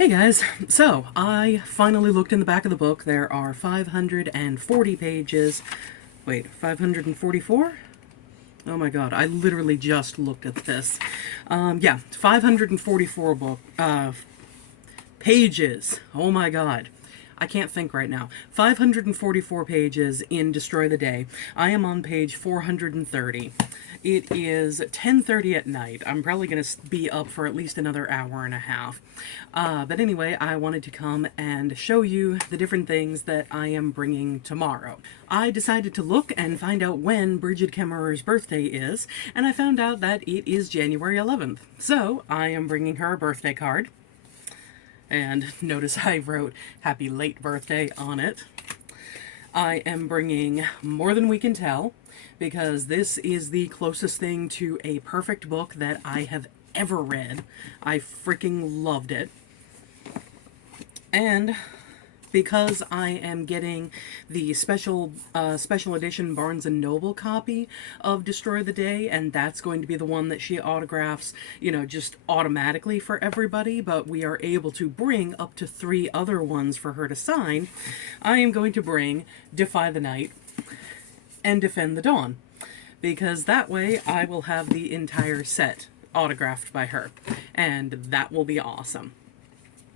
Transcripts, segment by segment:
Hey guys, so I finally looked in the back of the book. There are 540 pages. Wait, 544? Oh my god, I literally just looked at this. Yeah, 544 pages. Oh my god. I can't think right now. 544 pages in Destroy the Day. I am on page 430. It is 10:30 at night. I'm probably going to be up for at least another hour and a half. But anyway, I wanted to come and show you the different things that I am bringing tomorrow. I decided to look and find out when Brigid Kemmerer's birthday is, and I found out that it is January 11th. So I am bringing her a birthday card. And notice I wrote happy late birthday on it. I am bringing More Than We Can Tell, because this is the closest thing to a perfect book that I have ever read. I freaking loved it. And because I am getting the special edition Barnes & Noble copy of Destroy the Day, and that's going to be the one that she autographs, you know, just automatically for everybody, but we are able to bring up to 3 other ones for her to sign, I am going to bring Defy the Night and Defend the Dawn, because that way I will have the entire set autographed by her, and that will be awesome.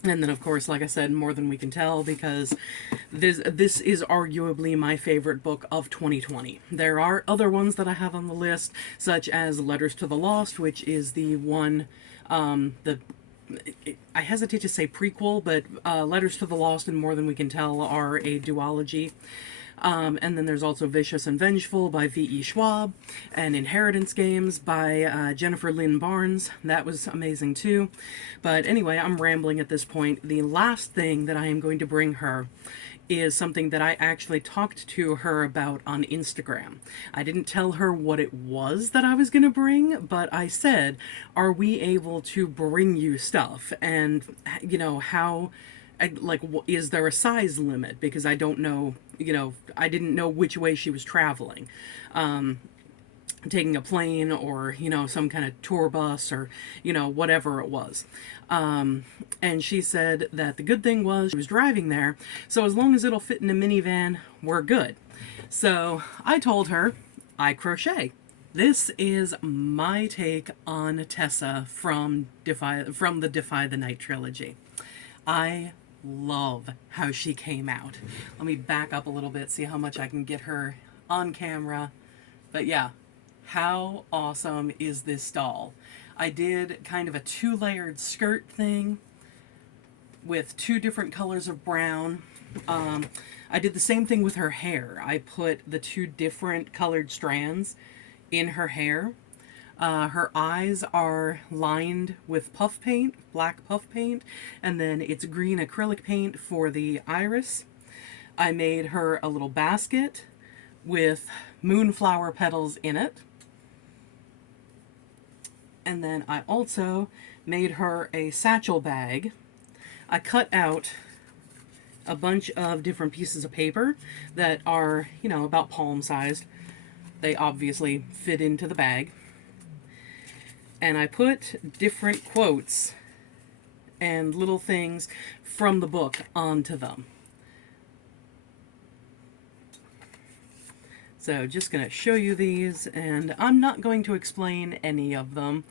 And then, of course, like I said, More Than We Can Tell, because this is arguably my favorite book of 2020. There are other ones that I have on the list, such as Letters to the Lost, which is the one, I hesitate to say prequel, but Letters to the Lost and More Than We Can Tell are a duology. And then there's also Vicious and Vengeful by V.E. Schwab, and Inheritance Games by Jennifer Lynn Barnes. That was amazing too. But anyway, I'm rambling at this point. The last thing that I am going to bring her is something that I actually talked to her about on Instagram. I didn't tell her what it was that I was going to bring, but I said, are we able to bring you stuff? And, you know, how... like, is there a size limit? Because I don't know, you know, I didn't know which way she was traveling. Taking a plane or, you know, some kind of tour bus or, you know, whatever it was. And she said that the good thing was she was driving there, so as long as it'll fit in a minivan, we're good. So I told her I crochet. This is my take on Tessa from the Defy the Night trilogy. I love how she came out. Let me back up a little bit, see how much I can get her on camera. But yeah, how awesome is this doll? I did kind of a 2-layered skirt thing with 2 different colors of brown. I did the same thing with her hair. I put the 2 different colored strands in her hair. Her eyes are lined with puff paint, black puff paint, and then it's green acrylic paint for the iris. I made her a little basket with moonflower petals in it. And then I also made her a satchel bag. I cut out a bunch of different pieces of paper that are, you know, about palm sized. They obviously fit into the bag. And I put different quotes and little things from the book onto them. So just going to show you these, and I'm not going to explain any of them.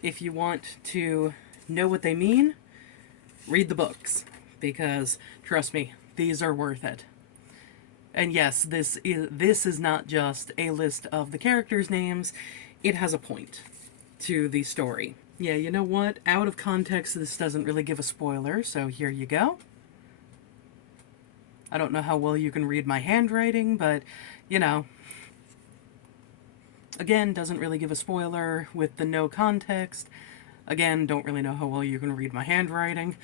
If you want to know what they mean, read the books, because trust me, these are worth it. And yes, this is not just a list of the characters' names, it has a point to the story. Yeah, you know what? Out of context, this doesn't really give a spoiler, so here you go. I don't know how well you can read my handwriting, but, you know. Again, doesn't really give a spoiler with the no context. Again, don't really know how well you can read my handwriting.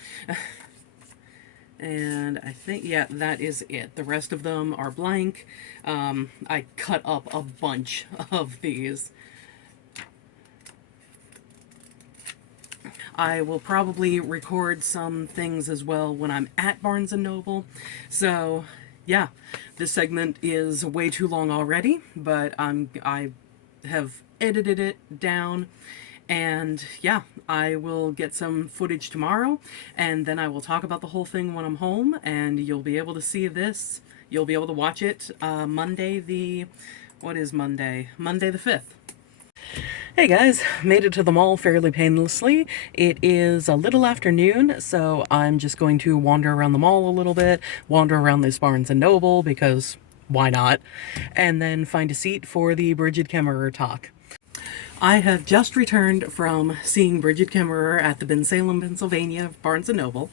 And I think, yeah, that is it. The rest of them are blank. I cut up a bunch of these. I will probably record some things as well when I'm at Barnes & Noble. So, yeah, this segment is way too long already, but I have edited it down, And yeah, I will get some footage tomorrow, and then I will talk about the whole thing when I'm home, and you'll be able to see this. You'll be able to watch it Monday the... What is Monday? Monday the 5th. Hey guys, made it to the mall fairly painlessly. It is a little afternoon, so I'm just going to wander around the mall a little bit, wander around this Barnes & Noble, because why not? And then find a seat for the Brigid Kemmerer talk. I have just returned from seeing Brigid Kemmerer at the Bensalem, Pennsylvania Barnes & Noble,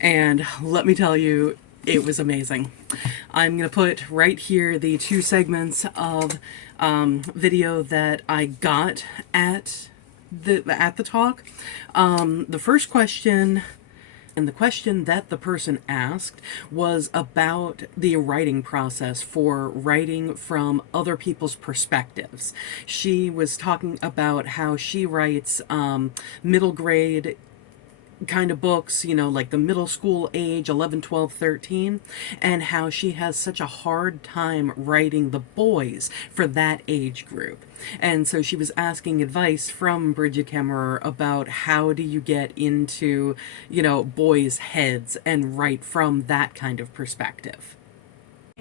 and let me tell you, it was amazing. I'm going to put right here the 2 segments of video that I got at the talk. The first question, and the question that the person asked, was about the writing process for writing from other people's perspectives. She was talking about how she writes middle grade kind of books, you know, like the middle school age, 11, 12, 13, and how she has such a hard time writing the boys for that age group. And so she was asking advice from Brigid Kemmerer about how do you get into, you know, boys' heads and write from that kind of perspective.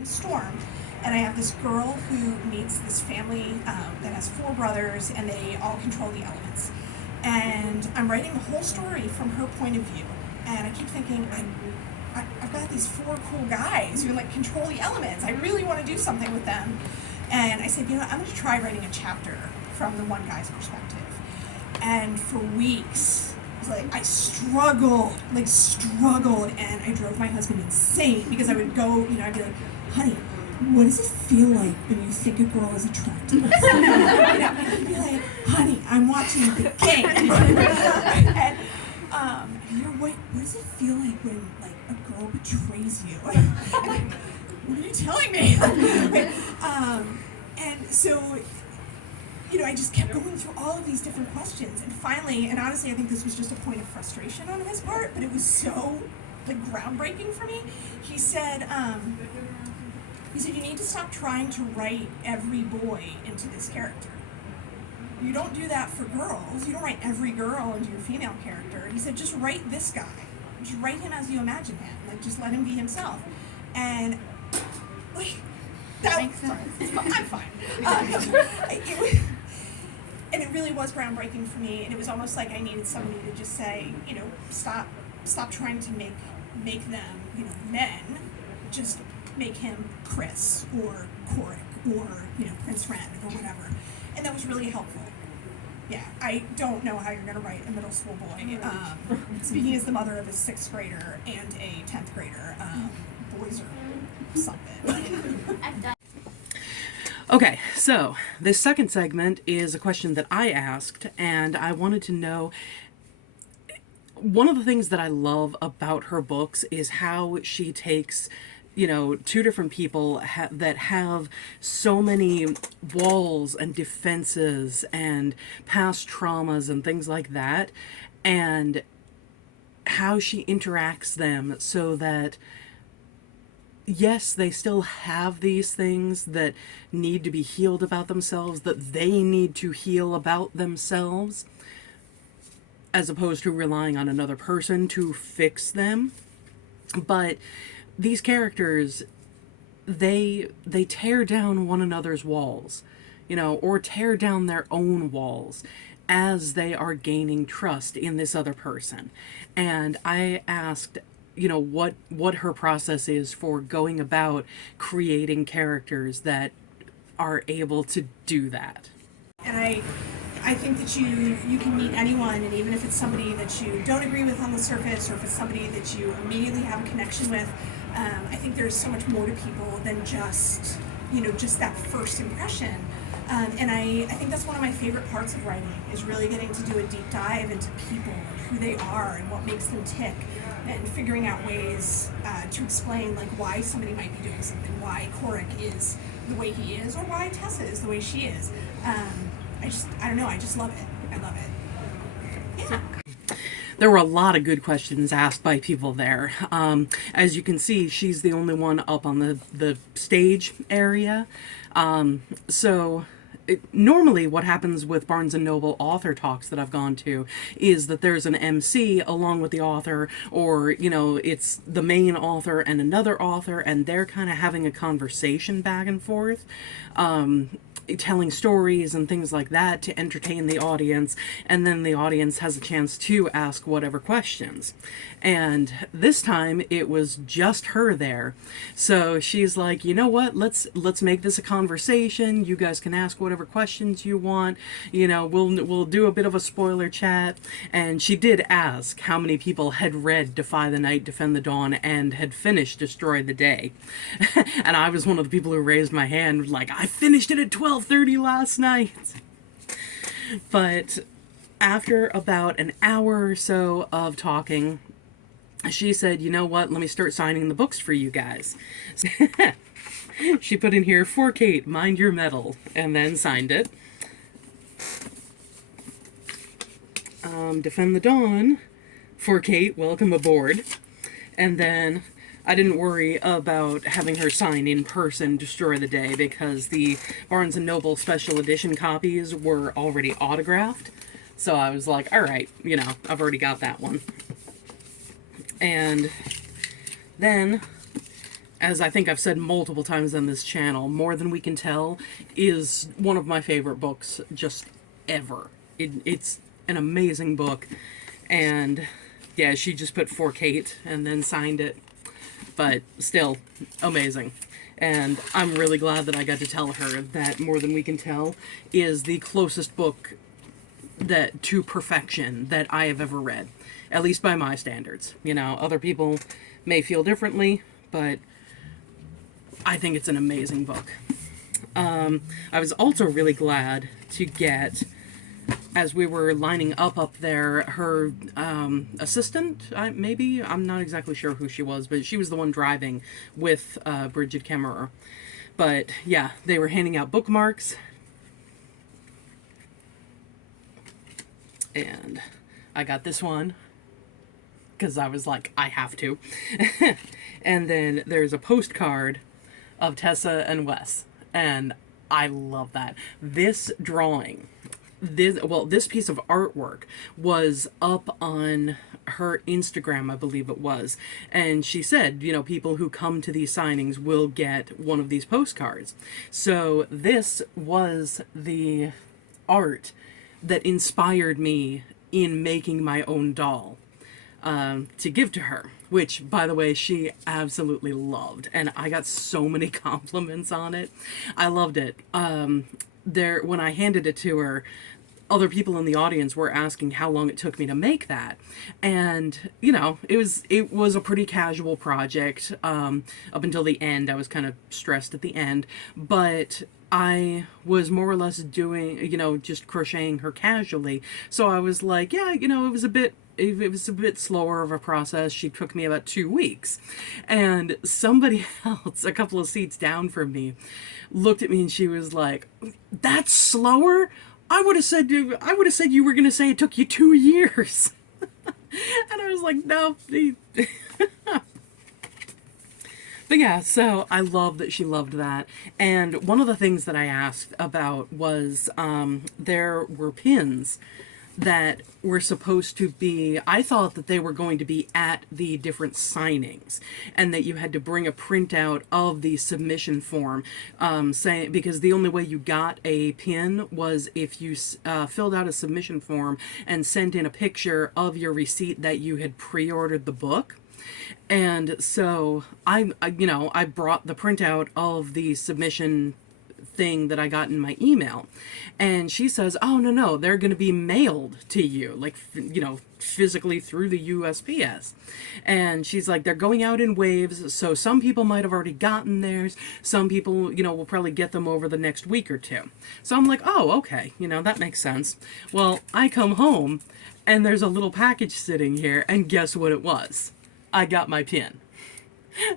Storm, and I have this girl who meets this family that has 4 brothers, and they all control the elements. And I'm writing the whole story from her point of view. And I keep thinking, I've got these 4 cool guys who like control the elements. I really want to do something with them. And I said, you know, I'm going to try writing a chapter from the one guy's perspective. And for weeks, like I struggled, and I drove my husband insane because I would go, you know, I'd be like, honey, what does it feel like when you think a girl is attractive? And I'd be like, honey, I'm watching the game. And you're what does it feel like when like a girl betrays you? And, what are you telling me? And so, you know, I just kept going through all of these different questions, and finally, and honestly, I think this was just a point of frustration on his part, but it was so like groundbreaking for me. He said, you need to stop trying to write every boy into this character. You don't do that for girls. You don't write every girl into your female character. He said, just write this guy. Just write him as you imagine him. Like, just let him be himself. And, like, that makes sense. I'm fine. And it really was groundbreaking for me. And it was almost like I needed somebody to just say, you know, stop trying to make them, you know, men. Just make him Chris or Coric or, you know, Prince Ren or whatever. And that was really helpful. Yeah, I don't know how you're going to write a middle school boy. Speaking as the mother of a 6th grader and a 10th grader, boys are something. Okay, so this second segment is a question that I asked, and I wanted to know, one of the things that I love about her books is how she takes, you know, 2 different people that have so many walls and defenses and past traumas and things like that, and how she interacts them so that, yes, they still have these things that need to be healed about themselves, that they need to heal about themselves, as opposed to relying on another person to fix them. But these characters, they tear down one another's walls, you know, or tear down their own walls as they are gaining trust in this other person. And I asked, you know, what her process is for going about creating characters that are able to do that. And I think that you can meet anyone, and even if it's somebody that you don't agree with on the surface, or if it's somebody that you immediately have a connection with, I think there's so much more to people than just, you know, just that first impression. And I think that's one of my favorite parts of writing, is really getting to do a deep dive into people and who they are and what makes them tick, and figuring out ways to explain like why somebody might be doing something, why Coric is the way he is, or why Tessa is the way she is. I don't know, I just love it. I love it. Yeah. There were a lot of good questions asked by people there. As you can see, she's the only one up on the stage area. So normally what happens with Barnes and Noble author talks that I've gone to is that there's an MC along with the author, or it's the main author and another author, and they're kind of having a conversation back and forth, telling stories and things like that to entertain the audience, and then the audience has a chance to ask whatever questions. And this time it was just her there, so she's like, you know what, let's make this a conversation. You guys can ask whatever questions you want. We'll do a bit of a spoiler chat. And she did ask how many people had read Defy the Night, Defend the Dawn, and had finished Destroy the Day. And I was one of the people who raised my hand, like, I finished it at 12:30 last night. But after about an hour or so of talking, she said, you know what, let me start signing the books for you guys. She put in here, "For Kate, mind your metal," and then signed it. Defend the Dawn, "For Kate, welcome aboard." And then I didn't worry about having her sign in person Destroy the Day, because the Barnes & Noble special edition copies were already autographed. So I was like, alright, I've already got that one. And then, as I think I've said multiple times on this channel, More Than We Can Tell is one of my favorite books just ever. It's an amazing book. And yeah, she just put "For Kate" and then signed it. But still, amazing. And I'm really glad that I got to tell her that More Than We Can Tell is the closest book to perfection that I have ever read. At least by my standards. Other people may feel differently, but I think it's an amazing book. I was also really glad to get, as we were lining up there, her assistant, maybe? I'm not exactly sure who she was, but she was the one driving with Brigid Kemmerer. But yeah, they were handing out bookmarks. And I got this one, because I was like, I have to. And then there's a postcard of Tessa and Wes. And I love that. This drawing, this piece of artwork was up on her Instagram, I believe it was. And she said, people who come to these signings will get one of these postcards. So this was the art that inspired me in making my own doll to give to her, which, by the way, she absolutely loved, and I got so many compliments on it. I loved it. When I handed it to her, other people in the audience were asking how long it took me to make that, and it was a pretty casual project up until the end. I was kind of stressed at the end, but I was more or less doing, just crocheting her casually. So I was like, yeah, it was a bit slower of a process. She took me about 2 weeks. And somebody else, a couple of seats down from me, looked at me and she was like, "That's slower? I would have said you were going to say it took you 2 years." And I was like, no. But yeah, so I love that she loved that. And one of the things that I asked about was there were pins that were supposed to be, I thought that they were going to be at the different signings, and that you had to bring a printout of the submission form, because the only way you got a pin was if you filled out a submission form and sent in a picture of your receipt that you had pre-ordered the book. And so I brought the printout of the submission thing that I got in my email, and she says, "Oh, no, they're going to be mailed to you, like, physically through the USPS." And she's like, "They're going out in waves, so some people might have already gotten theirs. Some people, will probably get them over the next week or two." So I'm like, oh, okay, that makes sense. Well, I come home, and there's a little package sitting here, and guess what it was? I got my pin.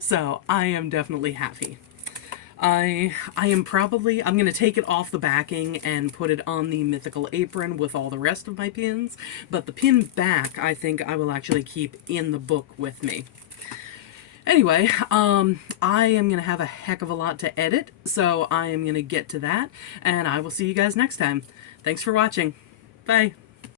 So I am definitely happy. I'm going to take it off the backing and put it on the mythical apron with all the rest of my pins, but the pin back I think I will actually keep in the book with me. Anyway, I am going to have a heck of a lot to edit, so I am going to get to that, and I will see you guys next time. Thanks for watching. Bye.